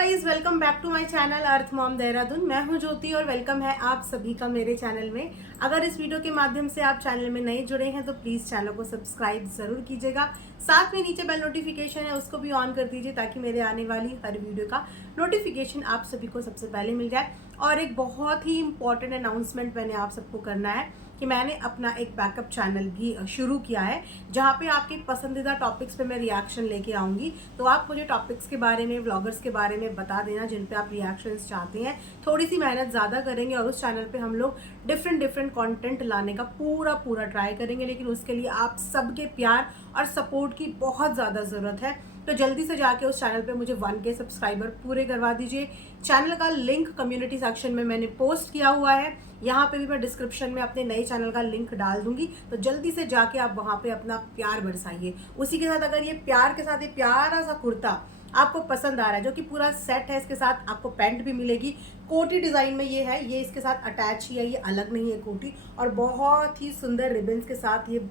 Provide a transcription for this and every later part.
Guys, welcome back to my channel earth mom Dehradun. मैं हूं ज्योति और वेलकम है आप सभी का मेरे चैनल में। अगर इस वीडियो के माध्यम से आप चैनल में नए जुड़े हैं तो प्लीज़ चैनल को सब्सक्राइब ज़रूर कीजिएगा। साथ में नीचे बेल नोटिफिकेशन है उसको भी ऑन कर दीजिए ताकि मेरे आने वाली हर वीडियो का नोटिफिकेशन आप सभी को सबसे पहले मिल जाए। और एक बहुत ही इंपॉर्टेंट अनाउंसमेंट मैंने आप सबको करना है कि मैंने अपना एक बैकअप चैनल भी शुरू किया है जहाँ पे आपके पसंदीदा टॉपिक्स पे मैं रिएक्शन लेके आऊँगी। तो आप मुझे टॉपिक्स के बारे में, व्लॉगर्स के बारे में बता देना जिन पे आप रिएक्शंस चाहते हैं। थोड़ी सी मेहनत ज़्यादा करेंगे और उस चैनल पे हम लोग डिफरेंट कंटेंट लाने का पूरा ट्राई करेंगे, लेकिन उसके लिए आप सबके प्यार और सपोर्ट की बहुत ज़्यादा ज़रूरत है। तो जल्दी से जाके उस चैनल पे मुझे 1K सब्सक्राइबर पूरे करवा दीजिए। चैनल का लिंक कम्युनिटी सेक्शन में मैंने पोस्ट किया हुआ है, यहाँ पे भी मैं डिस्क्रिप्शन में अपने नए चैनल का लिंक डाल दूंगी। तो जल्दी से जाके आप वहाँ पे अपना प्यार बरसाइए। उसी के साथ अगर ये प्यार के साथ ये प्यारा सा कुर्ता आपको पसंद आ रहा है, जो कि पूरा सेट है, इसके साथ आपको पैंट भी मिलेगी। कोटी डिज़ाइन में ये है, ये इसके साथ अटैच ही है, ये अलग नहीं है कोटी। और बहुत ही सुंदर रिबन्स के साथ ये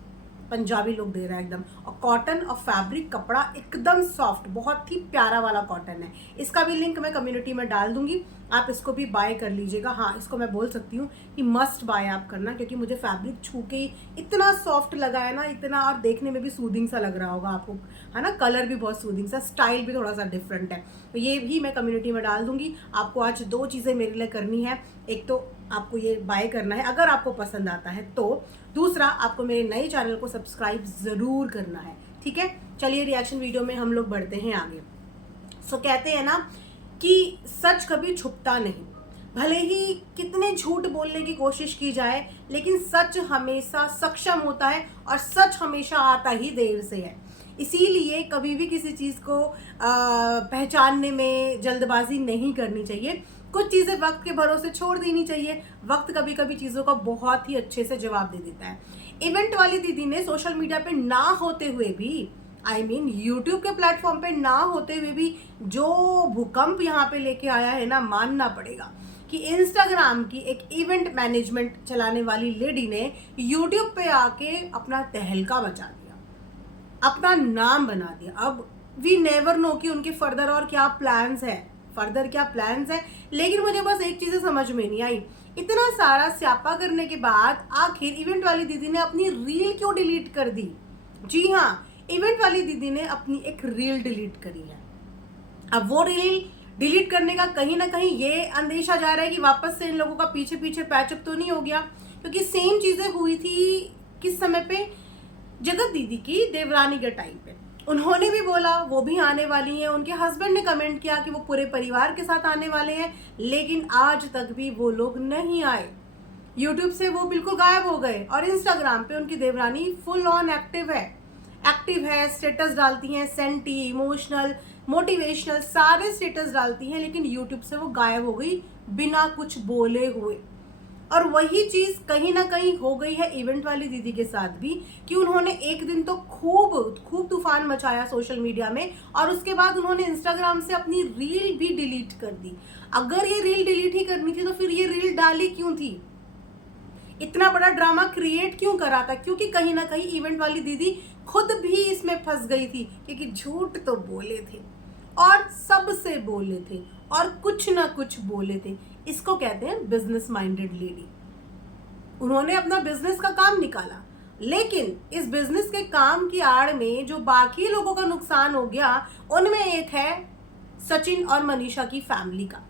पंजाबी लुक दे रहा है एकदम। और कॉटन और फैब्रिक कपड़ा एकदम सॉफ्ट, बहुत ही प्यारा वाला कॉटन है। इसका भी लिंक मैं कम्युनिटी में डाल दूंगी, आप इसको भी बाय कर लीजिएगा। हाँ, इसको मैं बोल सकती हूँ कि मस्ट बाय आप करना, क्योंकि मुझे फैब्रिक छू के ही इतना सॉफ्ट लगा है ना, इतना, और देखने में भी सूदिंग सा लग रहा होगा आपको, है ना। कलर भी बहुत सूदिंग सा, स्टाइल भी थोड़ा सा डिफरेंट है। तो ये भी मैं कम्युनिटी में डाल दूंगी। आपको आज 2 चीज़ें मेरे लिए करनी है। एक तो आपको ये बाय करना है अगर आपको पसंद आता है तो, दूसरा आपको मेरे नए चैनल को सब्सक्राइब ज़रूर करना है, ठीक है। चलिए रिएक्शन वीडियो में हम लोग बढ़ते हैं आगे। सो कहते हैं ना कि सच कभी छुपता नहीं, भले ही कितने झूठ बोलने की कोशिश की जाए, लेकिन सच हमेशा सक्षम होता है और सच हमेशा आता ही देर से है। इसीलिए कभी भी किसी चीज़ को पहचानने में जल्दबाजी नहीं करनी चाहिए। कुछ चीज़ें वक्त के भरोसे छोड़ देनी चाहिए। वक्त कभी कभी चीज़ों का बहुत ही अच्छे से जवाब दे देता है। इवेंट वाली दीदी ने सोशल मीडिया पे ना होते हुए भी, यूट्यूब के प्लेटफॉर्म पे ना होते हुए भी जो भूकंप यहाँ पे लेके आया है ना, मानना पड़ेगा कि इंस्टाग्राम की एक इवेंट मैनेजमेंट चलाने वाली लेडी ने यूट्यूब पे आके अपना तहलका मचा दिया, अपना नाम बना दिया। अब वी नेवर नो कि उनके फर्दर और क्या प्लान्स है, लेकिन मुझे बस एक चीज़ समझ में नहीं आई, इतना सारा स्यापा करने के बाद आखिर इवेंट वाली दीदी ने अपनी रील क्यों डिलीट कर दी। जी हाँ, इवेंट वाली दीदी ने अपनी एक रील डिलीट करी है। अब वो रील डिलीट करने का कहीं ना कहीं ये अंदेशा जा रहा है कि वापस से इन लोगों का पीछे पैचअप तो नहीं हो गया, क्योंकि सेम चीज़ें हुई थी किस समय पे, जगत दीदी की देवरानी के टाइम पे। उन्होंने भी बोला वो भी आने वाली हैं, उनके हस्बैंड ने कमेंट किया कि वो पूरे परिवार के साथ आने वाले हैं, लेकिन आज तक भी वो लोग नहीं आए। यूट्यूब से वो बिल्कुल गायब हो गए और इंस्टाग्राम पे उनकी देवरानी फुल ऑन एक्टिव है, स्टेटस डालती हैं, सेंटी, इमोशनल, मोटिवेशनल सारे स्टेटस डालती हैं, लेकिन यूट्यूब से वो गायब हो गई बिना कुछ बोले हुए। और वही चीज़ कहीं ना कहीं हो गई है इवेंट वाली दीदी के साथ भी, कि उन्होंने एक दिन तो खूब तूफान मचाया सोशल मीडिया में, और उसके बाद उन्होंने इंस्टाग्राम से अपनी रील भी डिलीट कर दी। अगर ये रील डिलीट ही करनी थी तो फिर ये रील डाली क्यों थी, इतना बड़ा ड्रामा क्रिएट क्यों करा था? क्योंकि कहीं ना कहीं इवेंट वाली दीदी खुद भी इसमें फंस गई थी, क्योंकि झूठ तो बोले थे और सबसे बोले थे और कुछ ना कुछ बोले थे। इसको कहते हैं बिजनेस माइंडेड लेडी। उन्होंने अपना बिजनेस का काम निकाला, लेकिन इस बिजनेस के काम की आड़ में जो बाकी लोगों का नुकसान हो गया, उनमें एक है सचिन और मनीषा की फैमिली का।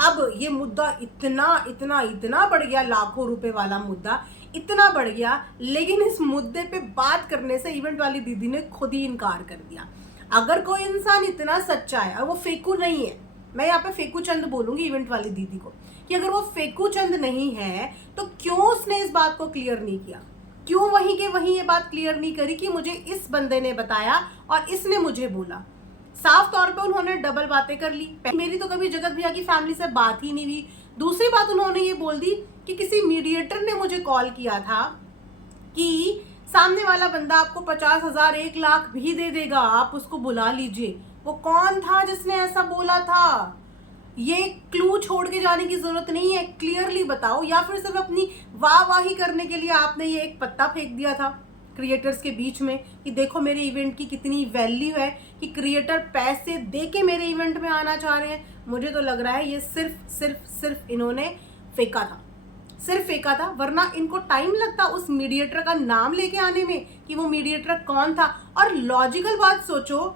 अब ये मुद्दा इतना बढ़ गया, लाखों रुपए वाला मुद्दा इतना बढ़ गया, लेकिन इस मुद्दे पे बात करने से इवेंट वाली दीदी ने खुद ही इनकार कर दिया। अगर कोई इंसान इतना सच्चा है और वो फेकू नहीं है, मैं यहाँ पे फेकू चंद बोलूंगी इवेंट वाली दीदी को, कि अगर वो फेकू चंद नहीं है तो क्यों उसने इस बात को क्लियर नहीं किया, क्यों वहीं के वहीं ये बात क्लियर नहीं करी कि मुझे इस बंदे ने बताया और इसने मुझे बोला। साफ तौर पे उन्होंने डबल बातें कर ली। मेरी तो कभी जगत भैया की फैमिली से बात ही नहीं हुई। दूसरी बात उन्होंने ये बोल दी कि किसी मीडिएटर ने मुझे कॉल किया था कि सामने वाला बंदा आपको 50,000 1 लाख भी दे देगा, आप उसको बुला लीजिए। वो कौन था जिसने ऐसा बोला था? ये क्लू छोड़ के जाने की जरूरत नहीं है, क्लियरली बताओ, या फिर सिर्फ अपनी वाहवाही करने के लिए आपने ये एक पत्ता फेंक दिया था। क्रिएटर्स के बीच में कि देखो मेरे इवेंट की कितनी वैल्यू है, कि क्रिएटर पैसे दे के मेरे इवेंट में आना चाह रहे हैं। मुझे तो लग रहा है ये सिर्फ इन्होंने फेंका था, सिर्फ फेंका था, वरना इनको टाइम लगता उस मीडिएटर का नाम लेके आने में कि वो मीडिएटर कौन था। और लॉजिकल बात सोचो,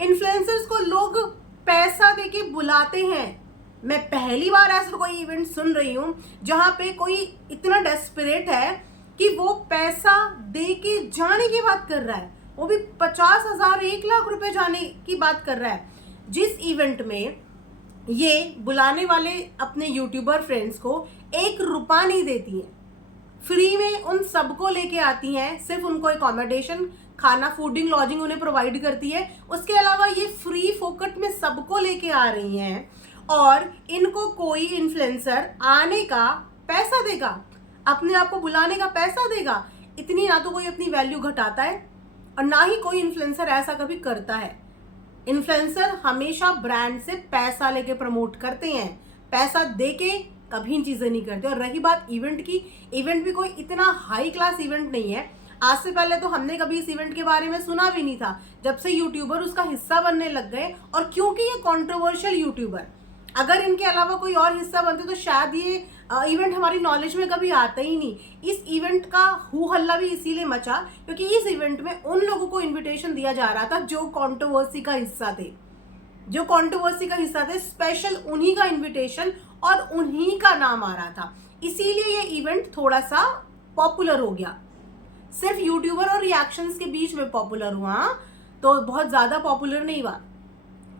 इन्फ्लुएंसर्स को लोग पैसा दे के बुलाते हैं। मैं पहली बार ऐसा कोई इवेंट सुन रही हूँ जहां पे कोई इतना डेस्परेट है कि वो पैसा दे के जाने की बात कर रहा है, वो भी 50,000 1 लाख रुपए जाने की बात कर रहा है। जिस इवेंट में ये बुलाने वाले अपने यूट्यूबर फ्रेंड्स को 1 रुपया नहीं देती हैं, फ्री में उन सबको लेके आती हैं, सिर्फ उनको एकोमोडेशन, खाना, फूडिंग, लॉजिंग उन्हें प्रोवाइड करती है। उसके अलावा ये फ्री फोकट में सबको लेके आ रही हैं और इनको कोई इन्फ्लुएंसर आने का पैसा देगा, अपने आप को बुलाने का पैसा देगा। इतनी ना तो कोई अपनी वैल्यू घटाता है और ना ही कोई इन्फ्लुएंसर ऐसा कभी करता है। इन्फ्लुएंसर हमेशा ब्रांड से पैसा लेके प्रमोट करते हैं, पैसा देके कभी चीजें नहीं करते। और रही बात इवेंट की, इवेंट भी कोई इतना हाई क्लास इवेंट नहीं है। आज से पहले तो हमने कभी इस इवेंट के बारे में सुना भी नहीं था, जब से यूट्यूबर उसका हिस्सा बनने लग गए। और क्योंकि ये कंट्रोवर्शियल यूट्यूबर, अगर इनके अलावा कोई और हिस्सा बनते तो शायद ये इवेंट हमारी नॉलेज में कभी आता ही नहीं। इस इवेंट का हू हल्ला भी इसीलिए मचा क्योंकि इस इवेंट में उन लोगों को इनविटेशन दिया जा रहा था जो कंट्रोवर्सी का हिस्सा थे, जो कंट्रोवर्सी का हिस्सा थे। स्पेशल उन्हीं का इनविटेशन और उन्हीं का नाम आ रहा था, इसीलिए ये इवेंट थोड़ा सा पॉपुलर हो गया। सिर्फ यूट्यूबर और रिएक्शंस के बीच में पॉपुलर हुआ, तो बहुत ज्यादा पॉपुलर नहीं हुआ।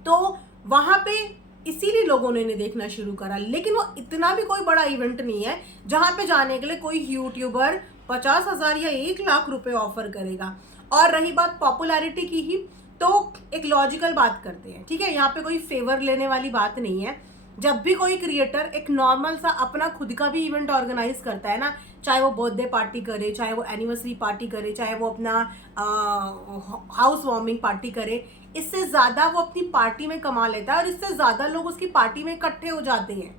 तो वहां पे इसीलिए लोगों ने इन्हें देखना शुरू करा। लेकिन वो इतना भी कोई बड़ा इवेंट नहीं है जहां पे जाने के लिए कोई यूट्यूबर 50,000 या 1 लाख रुपए ऑफर करेगा। और रही बात पॉपुलैरिटी की ही, तो एक लॉजिकल बात करते हैं, ठीक है, यहाँ पे कोई फेवर लेने वाली बात नहीं है। जब भी कोई क्रिएटर एक नॉर्मल सा अपना खुद का भी इवेंट ऑर्गेनाइज करता है ना, चाहे वो बर्थडे पार्टी करे, चाहे वो एनिवर्सरी पार्टी करे, चाहे वो अपना हाउस वार्मिंग पार्टी करे, इससे ज्यादा वो अपनी पार्टी में कमा लेता है और इससे ज्यादा लोग उसकी पार्टी में इकट्ठे हो जाते हैं,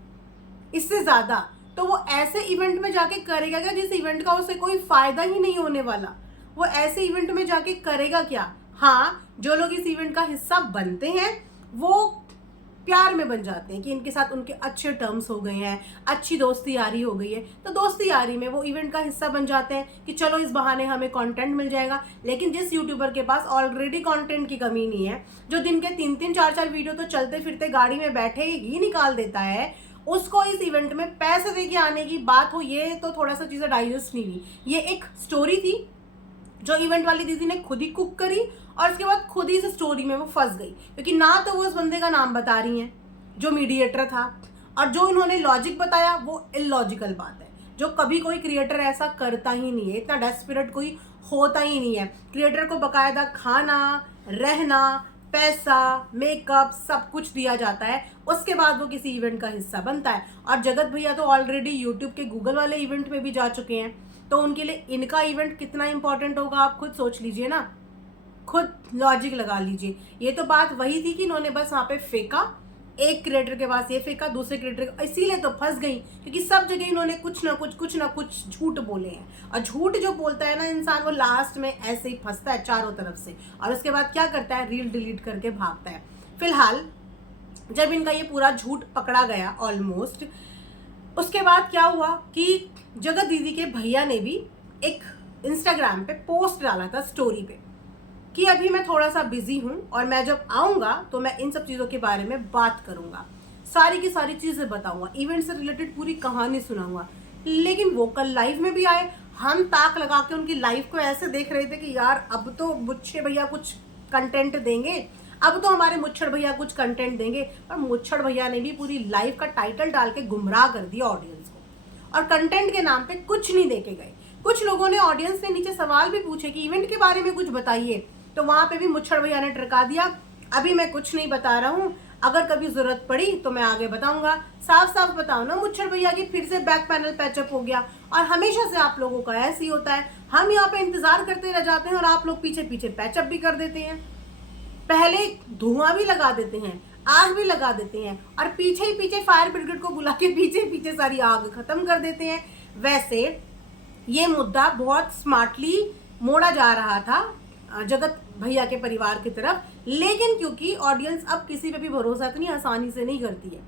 इससे ज्यादा। तो वो ऐसे इवेंट में जाके करेगा क्या जिस इवेंट का उसे कोई फायदा ही नहीं होने वाला? वो ऐसे इवेंट में जाके करेगा क्या? हाँ, जो लोग इस इवेंट का हिस्सा बनते हैं वो प्यार में बन जाते हैं कि इनके साथ उनके अच्छे टर्म्स हो गए हैं, अच्छी दोस्ती यारी हो गई है, तो दोस्ती यारी में वो इवेंट का हिस्सा बन जाते हैं कि चलो इस बहाने हमें कंटेंट मिल जाएगा। लेकिन जिस यूट्यूबर के पास ऑलरेडी कंटेंट की कमी नहीं है, जो दिन के 3-3 4-4 वीडियो तो चलते फिरते गाड़ी में बैठे ही निकाल देता है, उसको इस इवेंट में पैसे दे के आने की बात हो, ये तो थोड़ा सा चीज़ें डाइजेस्ट नहीं हुई। ये एक स्टोरी थी जो इवेंट वाली दीदी ने खुद ही कुक करी और उसके बाद खुद ही इस स्टोरी में वो फंस गई, क्योंकि ना तो वो उस बंदे का नाम बता रही हैं जो मीडिएटर था, और जो इन्होंने लॉजिक बताया वो इलॉजिकल बात है, जो कभी कोई क्रिएटर ऐसा करता ही नहीं है, इतना डेस्परेट कोई होता ही नहीं है। क्रिएटर को बकायदा खाना, रहना, पैसा, मेकअप सब कुछ दिया जाता है, उसके बाद वो किसी इवेंट का हिस्सा बनता है। और जगत भैया तो ऑलरेडी यूट्यूब के गूगल वाले इवेंट में भी जा चुके हैं, तो उनके लिए इनका इवेंट कितना इंपॉर्टेंट होगा आप खुद सोच लीजिए ना, खुद लॉजिक लगा लीजिए। ये तो बात वही थी कि इन्होंने बस वहाँ पे फेंका, एक क्रिएटर के पास ये फेंका, दूसरे क्रिएटर, इसीलिए तो फंस गई क्योंकि सब जगह इन्होंने कुछ ना कुछ झूठ बोले हैं। और झूठ जो बोलता है ना इंसान, वो लास्ट में ऐसे ही फंसता है चारों तरफ से, और उसके बाद क्या करता है, रील डिलीट करके भागता है। फिलहाल जब इनका ये पूरा झूठ पकड़ा गया ऑलमोस्ट, उसके बाद क्या हुआ कि जगत दीदी के भैया ने भी एक इंस्टाग्राम पे पोस्ट डाला था स्टोरी पे कि अभी मैं थोड़ा सा बिजी हूँ और मैं जब आऊँगा तो मैं इन सब चीज़ों के बारे में बात करूँगा, सारी की सारी चीज़ें बताऊँगा, इवेंट से रिलेटेड पूरी कहानी सुनाऊँगा। लेकिन वो कल लाइव में भी आए, हम ताक लगा के उनकी लाइव को ऐसे देख रहे थे कि यार अब तो मुच्छे भैया कुछ कंटेंट देंगे, अब तो हमारे मुच्छड़ भैया कुछ कंटेंट देंगे। पर मुच्छड़ भैया ने भी पूरी लाइव का टाइटल डाल के गुमराह कर दिया ऑडियंस को, और कंटेंट के नाम पे कुछ नहीं देके गए। कुछ लोगों ने, ऑडियंस ने नीचे सवाल भी पूछे कि इवेंट के बारे में कुछ बताइए, तो वहां पे भी मुच्छड़ भैया ने ट्रका दिया, अभी मैं कुछ नहीं बता रहा हूँ, अगर कभी जरूरत पड़ी तो मैं आगे बताऊंगा। साफ साफ बताओ ना मुच्छड़ भैया की फिर से बैक पैनल पैचअप हो गया। और हमेशा से आप लोगों का ऐसे ही होता है, हम यहाँ पे इंतजार करते रह जाते हैं और आप लोग पीछे पीछे पैचअप भी कर देते हैं, पहले धुआं भी लगा देते हैं, आग भी लगा देते हैं, और पीछे ही पीछे फायर ब्रिगेड को बुला के पीछे पीछे सारी आग खत्म कर देते हैं। वैसे ये मुद्दा बहुत स्मार्टली मोड़ा जा रहा था जगत भैया के परिवार की तरफ, लेकिन क्योंकि ऑडियंस अब किसी पे भी भरोसा इतनी आसानी से नहीं करती है,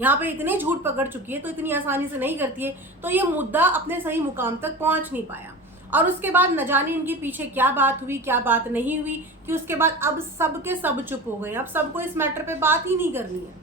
यहाँ पे इतने झूठ पकड़ चुकी है तो इतनी आसानी से नहीं करती है, तो ये मुद्दा अपने सही मुकाम तक पहुंच नहीं पाया। और उसके बाद न जाने इनके पीछे क्या बात हुई क्या बात नहीं हुई कि उसके बाद अब सब के सब चुप हो गए। अब सबको इस मैटर पे बात ही नहीं करनी है,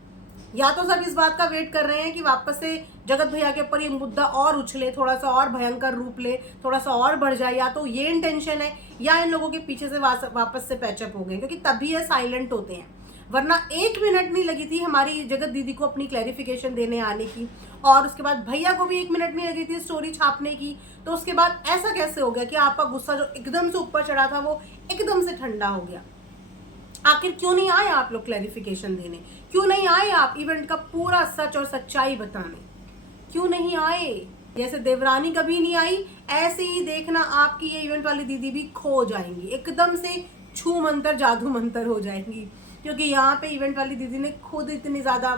या तो सब इस बात का वेट कर रहे हैं कि वापस से जगत भैया के ऊपर ये मुद्दा और उछले, थोड़ा सा और भयंकर रूप ले, थोड़ा सा और बढ़ जाए, या तो ये इंटेंशन है या इन लोगों के पीछे से वापस से पैचअप हो गए, क्योंकि तभी ये साइलेंट होते हैं। वरना 1 मिनट नहीं लगी थी हमारी जगत दीदी को अपनी क्लैरिफिकेशन देने आने की, और उसके बाद भैया को भी 1 मिनट नहीं लगी थी स्टोरी छापने की। तो उसके बाद ऐसा कैसे हो गया कि आपका गुस्सा जो एकदम से ऊपर चढ़ा था वो एकदम से ठंडा हो गया? आखिर क्यों नहीं आए आप लोग क्लैरिफिकेशन देने? क्यों नहीं आए आप इवेंट का पूरा सच और सच्चाई बताने? क्यों नहीं आए? जैसे देवरानी कभी नहीं आई, ऐसे ही देखना आपकी ये इवेंट वाली दीदी भी खो जाएंगी, एकदम से छू मंतर जादू मंतर हो जाएंगी। क्योंकि यहाँ पे इवेंट वाली दीदी ने खुद इतनी ज़्यादा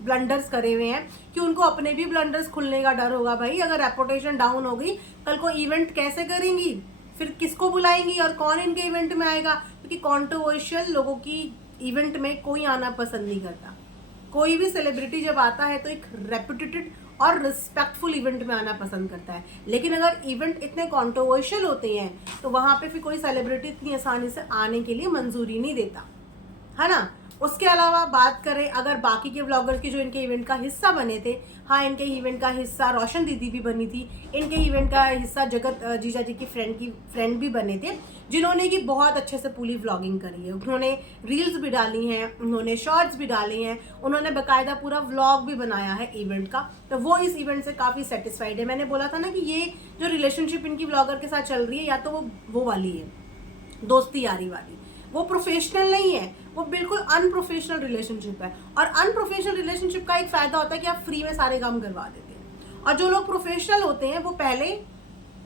ब्लंडर्स करे हुए हैं कि उनको अपने भी ब्लंडर्स खुलने का डर होगा। भाई अगर रेपुटेशन डाउन हो गई, कल को इवेंट कैसे करेंगी? फिर किसको बुलाएंगी और कौन इनके इवेंट में आएगा? क्योंकि कॉन्ट्रोवर्शियल लोगों की इवेंट में कोई आना पसंद नहीं करता। कोई भी सेलिब्रिटी जब आता है तो एक रेपुटेटेड और रिस्पेक्टफुल इवेंट में आना पसंद करता है, लेकिन अगर इवेंट इतने कॉन्ट्रोवर्शियल होते हैं तो वहाँ पे फिर कोई सेलिब्रिटी इतनी आसानी से आने के लिए मंजूरी नहीं देता, है ना। उसके अलावा बात करें अगर बाकी के व्लॉगर्स की जो इनके इवेंट का हिस्सा बने थे, हाँ इनके इवेंट का हिस्सा रोशन दीदी भी बनी थी, इनके इवेंट का हिस्सा जगत जीजा जी की फ्रेंड भी बने थे, जिन्होंने कि बहुत अच्छे से पूरी व्लॉगिंग करी है। उन्होंने रील्स भी डाली हैं, उन्होंने शॉर्ट्स भी डाले हैं, उन्होंने बाकायदा पूरा व्लॉग भी बनाया है इवेंट का। तो वो इस इवेंट से काफ़ी सेटिस्फाइड है। मैंने बोला था ना कि ये जो रिलेशनशिप इनकी व्लॉगर के साथ चल रही है, या तो वो वाली है दोस्ती यारी वाली, वो प्रोफेशनल नहीं है, वो बिल्कुल अनप्रोफेशनल रिलेशनशिप है। और अनप्रोफेशनल रिलेशनशिप का एक फ़ायदा होता है कि आप फ्री में सारे काम करवा देते हैं, और जो लोग प्रोफेशनल होते हैं वो पहले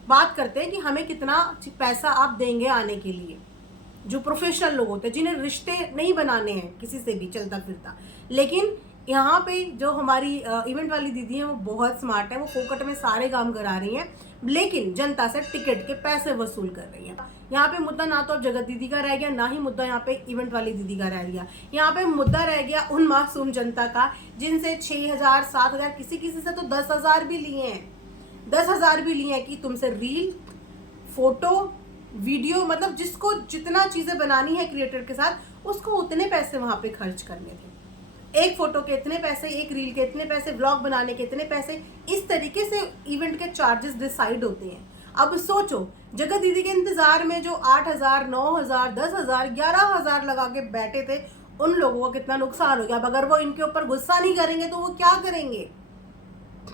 बात करते हैं कि हमें कितना पैसा आप देंगे आने के लिए। जो प्रोफेशनल लोग होते हैं जिन्हें रिश्ते नहीं बनाने हैं किसी से भी चलता फिरता। लेकिन यहाँ पे जो हमारी इवेंट वाली दीदी हैं वो बहुत स्मार्ट है, वो फोकट में सारे काम करा रही हैं, लेकिन जनता से टिकट के पैसे वसूल कर रही हैं। यहाँ पे मुद्दा ना तो जगत दीदी का रह गया, ना ही मुद्दा यहाँ पे इवेंट वाली दीदी का रह गया। यहाँ पे मुद्दा रह गया उन मासूम जनता का जिनसे 6,000 7,000 किसी किसी से तो 10,000 भी लिए हैं, 10,000 भी लिए हैं कि तुमसे रील, फोटो, वीडियो, मतलब जिसको जितना चीज़ें बनानी है क्रिएटर के साथ उसको उतने पैसे वहाँ पे खर्च करने थे। एक फोटो के इतने पैसे, एक रील के इतने पैसे, व्लॉग बनाने के इतने पैसे, इस तरीके से इवेंट के चार्जेस डिसाइड होते हैं। अब सोचो जगत दीदी के इंतजार में जो 8,000 9,000 10,000 11,000 लगा के बैठे थे, उन लोगों का कितना नुकसान हो गया। अब अगर वो इनके ऊपर गुस्सा नहीं करेंगे तो वो क्या करेंगे?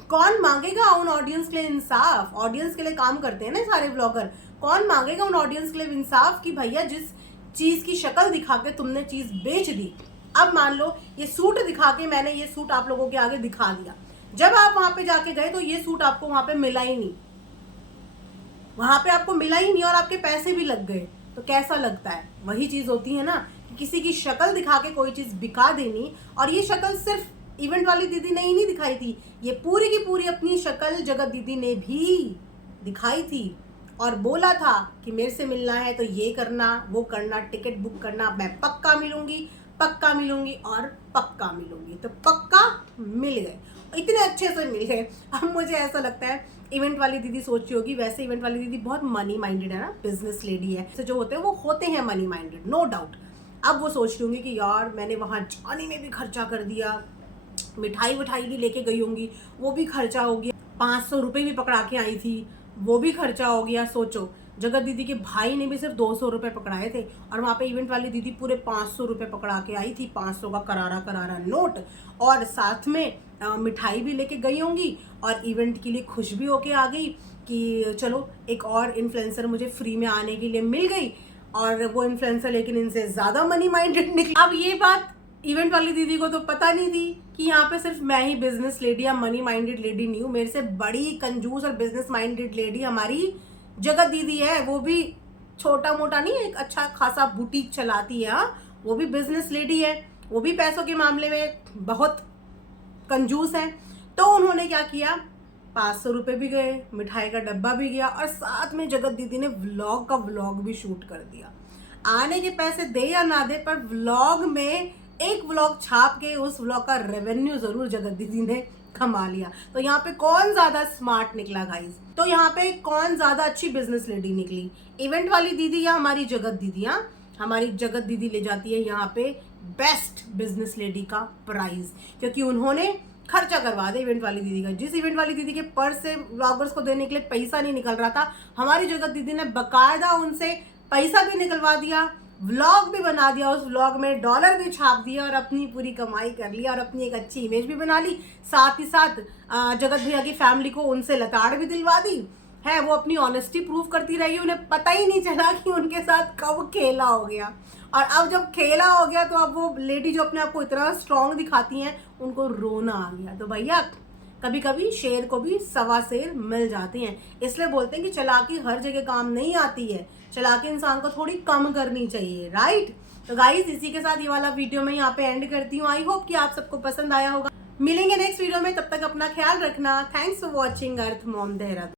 कौन मांगेगा उन ऑडियंस के लिए इंसाफ? ऑडियंस के लिए काम करते हैं ना सारे ब्लॉगर। कौन मांगेगा उन ऑडियंस के लिए इंसाफ कि भैया जिस चीज की शक्ल दिखा के तुमने चीज बेच दी, अब मान लो ये सूट दिखा के मैंने ये सूट आप लोगों के आगे दिखा दिया, जब आप वहां पे जाके गए तो ये सूट आपको वहां पे मिला ही नहीं, वहां पे आपको मिला ही नहीं और आपके पैसे भी लग गए, तो कैसा लगता है? वही चीज होती है ना कि किसी की शक्ल दिखा के कोई चीज बिका देनी। और ये शक्ल सिर्फ इवेंट वाली दीदी ने ही नहीं दिखाई थी, ये पूरी की पूरी अपनी शक्ल जगत दीदी ने भी दिखाई थी और बोला था कि मेरे से मिलना है तो ये करना वो करना, टिकट बुक करना, मैं पक्का मिलूंगी और पक्का मिलूंगी। तो पक्का मिल गए, इतने अच्छे से मिल गए। अब मुझे ऐसा लगता है इवेंट वाली दीदी सोच रही होगी, वैसे इवेंट वाली दीदी बहुत मनी माइंडेड है ना, बिजनेस लेडी है, तो जो होते हैं वो होते हैं मनी माइंडेड, नो डाउट। अब वो सोच रही होंगी कि यार मैंने वहाँ जाने में भी खर्चा कर दिया, मिठाई भी लेके गई होंगी, वो भी खर्चा हो गया, 500 रुपये भी पकड़ा के आई थी, वो भी खर्चा हो गया। सोचो जगत दीदी के भाई ने भी सिर्फ 200 रुपये पकड़ाए थे और वहाँ पे इवेंट वाली दीदी पूरे 500 रुपये पकड़ा के आई थी, 500 का करारा नोट, और साथ में मिठाई भी लेके गई होंगी और इवेंट के लिए खुश भी होके आ गई कि चलो एक और इन्फ्लुएंसर मुझे फ्री में आने के लिए मिल गई, और वो इन्फ्लुएंसर लेकिन इनसे ज़्यादा मनी माइंडेड निकली। अब ये बात इवेंट वाली दीदी को तो पता नहीं थी कि यहाँ पे सिर्फ मैं ही बिजनेस लेडी या मनी माइंडेड लेडी नहीं हूँ, मेरे से बड़ी कंजूस और बिजनेस माइंडेड लेडी हमारी जगत दीदी है। वो भी छोटा मोटा नहीं, एक अच्छा खासा बुटीक चलाती है, वो भी बिजनेस लेडी है, वो भी पैसों के मामले में बहुत कंजूस है। तो उन्होंने क्या किया, 500 रुपये भी गए, मिठाई का डब्बा भी गया और साथ में जगत दीदी ने व्लॉग का व्लॉग भी शूट कर दिया। आने के पैसे दे या ना दे, पर व्लॉग में एक व्लॉग छाप के उस व्लॉग का रेवेन्यू जरूर जगत दीदी ने कमा लिया। तो यहाँ पे कौन ज्यादा स्मार्ट निकला गाइस? तो यहाँ पे कौन ज्यादा अच्छी बिजनेस लेडी निकली, इवेंट वाली दीदी या हमारी जगत दीदी? हमारी जगत दीदी ले जाती है यहाँ पे बेस्ट बिजनेस लेडी का प्राइज, क्योंकि उन्होंने खर्चा करवा दिया इवेंट वाली दीदी का। जिस इवेंट वाली दीदी के पर्स से व्लॉगर्स को देने के लिए पैसा नहीं निकल रहा था, हमारी जगत दीदी ने बकायदा उनसे पैसा भी निकलवा दिया, व्लॉग भी बना दिया, उस व्लॉग में डॉलर भी छाप दिया और अपनी पूरी कमाई कर ली और अपनी एक अच्छी इमेज भी बना ली। साथ ही साथ जगत भैया की फैमिली को उनसे लताड़ भी दिलवा दी है। वो अपनी ऑनेस्टी प्रूव करती रही, उन्हें पता ही नहीं चला कि उनके साथ कब खेला हो गया। और अब जब खेला हो गया तो अब वो लेडी जो अपने आप को इतना स्ट्रांग दिखाती हैं, उनको रोना आ गया। तो भैया कभी कभी शेर को भी सवा शेर मिल जाते हैं, इसलिए बोलते हैं कि चालाकी हर जगह काम नहीं आती है, चालाकी इंसान को थोड़ी कम करनी चाहिए, राइट? तो गाइस इसी के साथ ये वाला वीडियो मैं यहाँ पे एंड करती हूँ। आई होप कि आप सबको पसंद आया होगा। मिलेंगे नेक्स्ट वीडियो में, तब तक अपना ख्याल रखना। Thanks for watching earth mom Dehradun.